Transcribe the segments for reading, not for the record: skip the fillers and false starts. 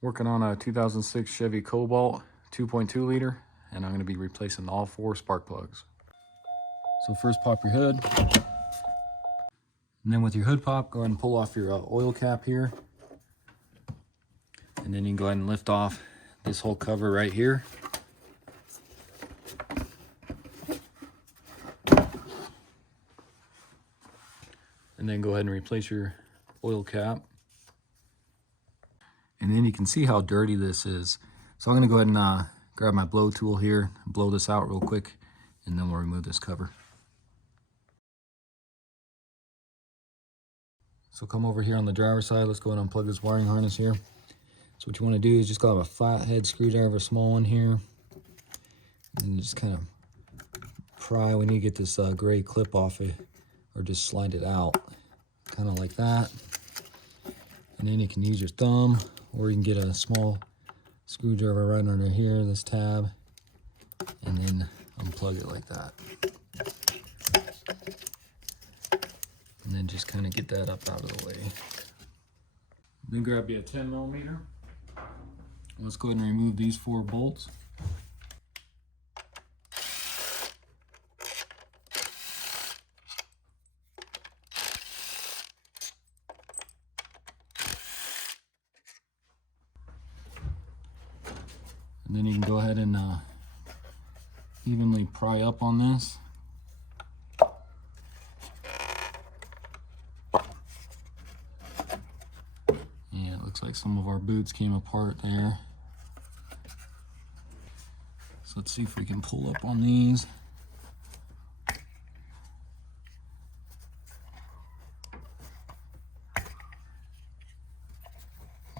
Working on a 2006 Chevy Cobalt 2.2 liter, and I'm going to be replacing all 4 spark plugs. So first pop your hood, and then with your hood pop, go ahead and pull off your oil cap here. And then you can go ahead and lift off this whole cover right here. And then go ahead and replace your oil cap. And then you can see how dirty this is. So I'm going to go ahead and grab my blow tool here, blow this out real quick, and then we'll remove this cover. So come over here on the driver's side, let's go ahead and unplug this wiring harness here. So what you want to do is just go have a flathead screwdriver, a small one here, and just kind of pry. We need to get this gray clip off it, or just slide it out, kind of like that. And then you can use your thumb, or you can get a small screwdriver right under here, this tab, and then unplug it like that. And then just kind of get that up out of the way. Then grab you a 10 millimeter. Let's go ahead and remove these 4 bolts. And then you can go ahead and evenly pry up on this. Yeah, it looks like some of our boots came apart there. So let's see if we can pull up on these.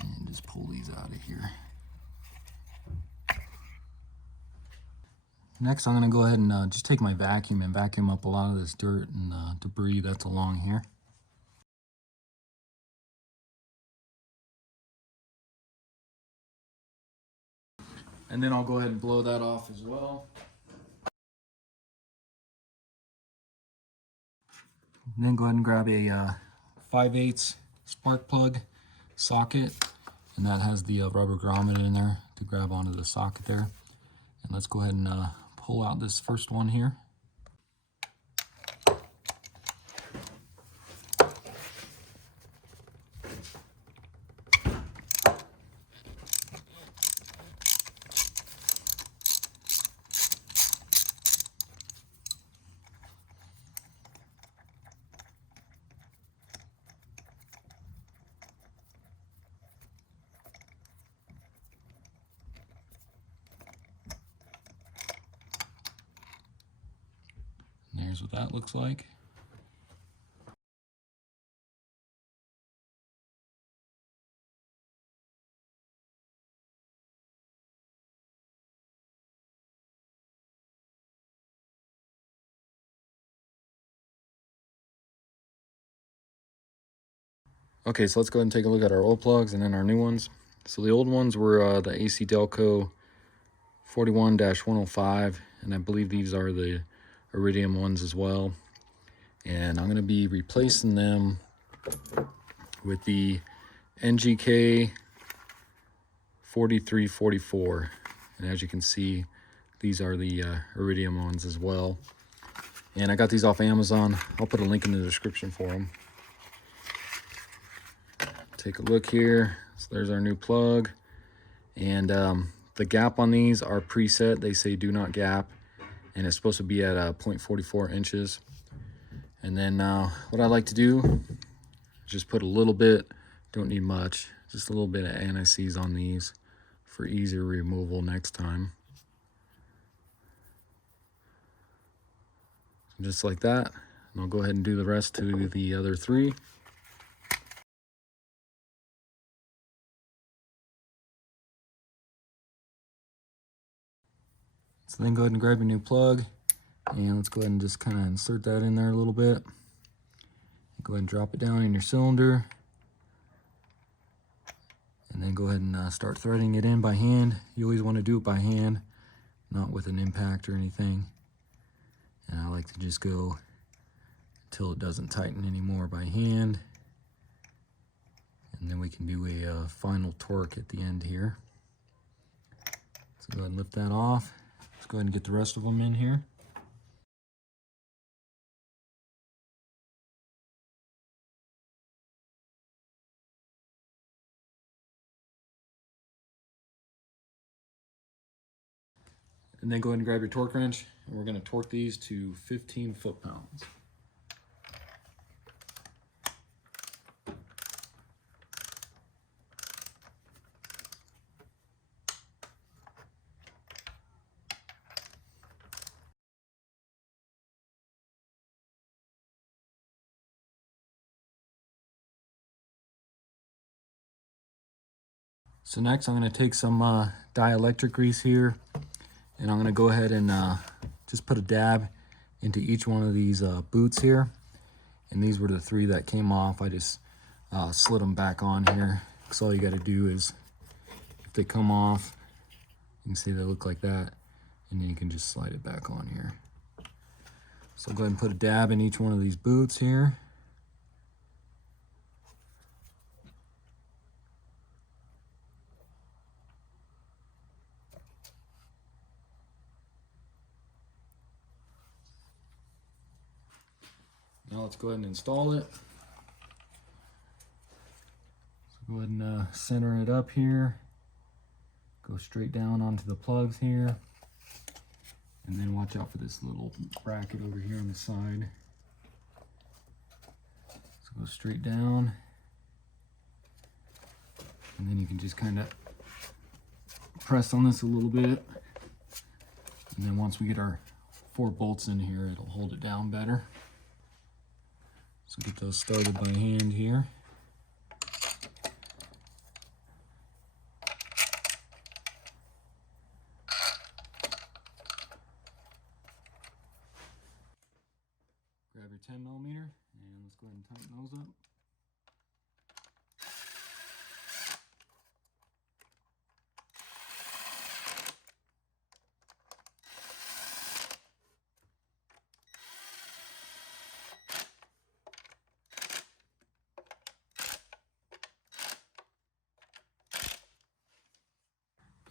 And just pull these out of here. Next, I'm going to go ahead and just take my vacuum and vacuum up a lot of this dirt and debris that's along here. And then I'll go ahead and blow that off as well. And then go ahead and grab a 5/8 spark plug socket, and that has the rubber grommet in there to grab onto the socket there. And let's go ahead and pull out this first one here. And there's what that looks like. Okay, so let's go ahead and take a look at our old plugs and then our new ones. So the old ones were the AC Delco 41-105, and I believe these are the Iridium ones as well. And I'm going to be replacing them with the NGK 4344. And as you can see, these are the Iridium ones as well. And I got these off Amazon. I'll put a link in the description for them. Take a look here. So there's our new plug. And the gap on these are preset. They say do not gap. And it's supposed to be at 0.44 inches. And then what I like to do is just put a little bit, don't need much, just a little bit of anti-seize on these for easier removal next time. Just like that. And I'll go ahead and do the rest to the other 3. So then go ahead and grab your new plug, and let's go ahead and just kind of insert that in there a little bit. Go ahead and drop it down in your cylinder, and then go ahead and start threading it in by hand. You always want to do it by hand, not with an impact or anything. And I like to just go until it doesn't tighten anymore by hand. And then we can do a final torque at the end here. So go ahead and lift that off. Let's go ahead and get the rest of them in here. And then go ahead and grab your torque wrench, and we're going to torque these to 15 foot-pounds. So next I'm going to take some dielectric grease here, and I'm going to go ahead and just put a dab into each one of these boots here. And these were the 3 that came off. I just slid them back on here, because all you got to do is, if they come off, you can see they look like that, and then you can just slide it back on here. So go ahead and put a dab in each one of these boots here. Now let's go ahead and install it. So go ahead and center it up here. Go straight down onto the plugs here. And then watch out for this little bracket over here on the side. So go straight down. And then you can just kind of press on this a little bit. And then once we get our 4 bolts in here, it'll hold it down better. So get those started by hand here. Grab your 10mm and let's go ahead and tighten those up.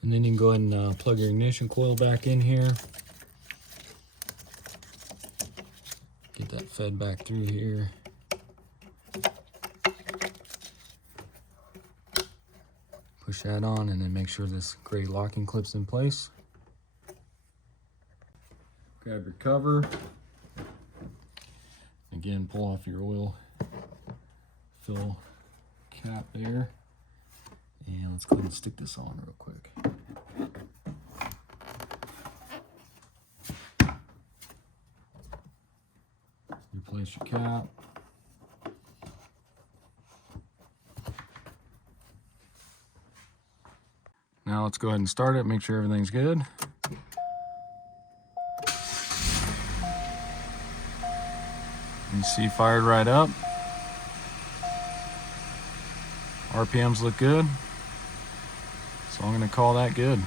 And then you can go ahead and plug your ignition coil back in here. Get that fed back through here. Push that on and then make sure this gray locking clip's in place. Grab your cover. Again, pull off your oil fill cap there. And let's go ahead and stick this on real quick. Replace your cap. Now let's go ahead and start it, make sure everything's good. You see, fired right up. RPMs look good. So I'm going to call that good.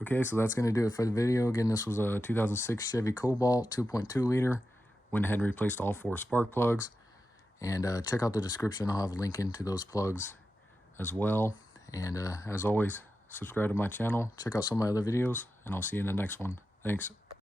Okay, so that's going to do it for the video. Again, this was a 2006 Chevy Cobalt 2.2 liter. Went ahead and replaced all 4 spark plugs. And check out the description. I'll have a link into those plugs as well. And as always, subscribe to my channel. Check out some of my other videos. And I'll see you in the next one. Thanks.